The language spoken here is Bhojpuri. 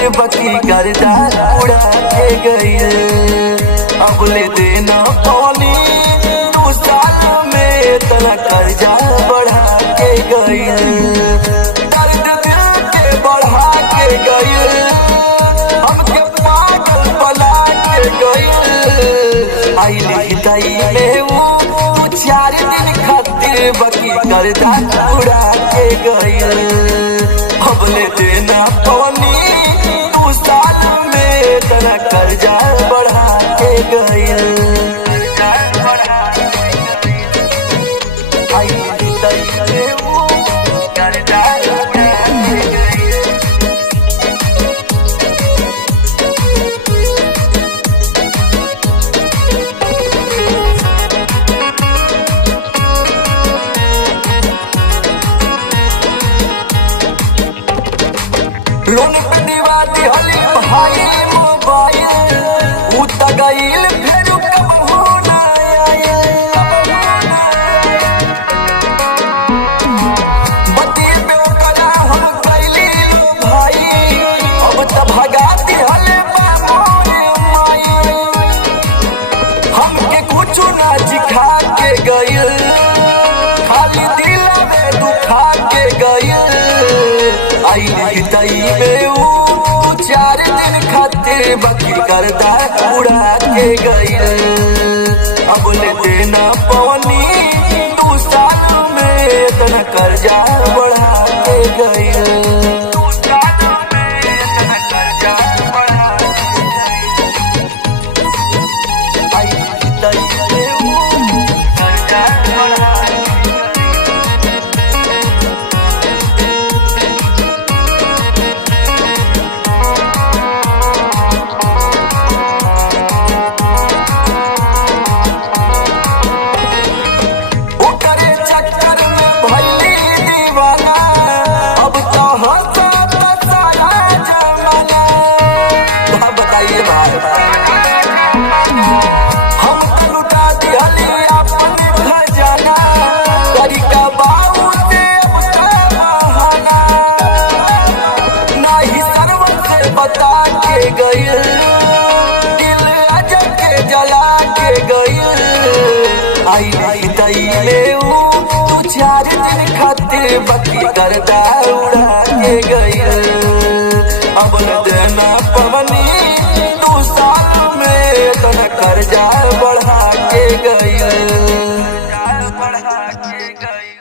खातिर बकी करदा उड़ा के गई। अब ले देना पानी 2 साल में तना कर्जा बढ़ा के गई। दर्द दिल के बढ़ा के गई, हमके पागल बना के गई। आईली दई में वो 4 दिन खातिर बकी करदा उड़ा के गई। अब ले देना पानी 2 साल में तना कर्जा बढ़ा के गई। आईली दई में वो कर्जा बढ़ा के गई। लोन पे दीवा दिहली भाई मोबाइल, उ त गईल फेरू कबहू ना आइल। बती पे ओकरा हम कैली लो भाई, अब त भगा दिहले बाबूरे माई। हमके कुछ ना सिखा के गईल, खाली दिलवे दुखा के गईल। आईली दई में वो 4 दिन खातिर बकी करदा उड़ा के गई। अब ले देना पानी 2 साल में तना कर्जा बढ़ा के गई। 2 साल में तना कर्जा बढ़ा के गई। आईली दई में वो कर्जा बढ़ा के गई। बताइए भाई, हम तो लुटा दिहली अपन खजाना, करी का बाबू से अब त बहाना। नाही सरवन से बता के गई, दिल अजब के जला के गई। आईली दई में वो 4 दिन खातिर बकी करदा उड़ा के गई।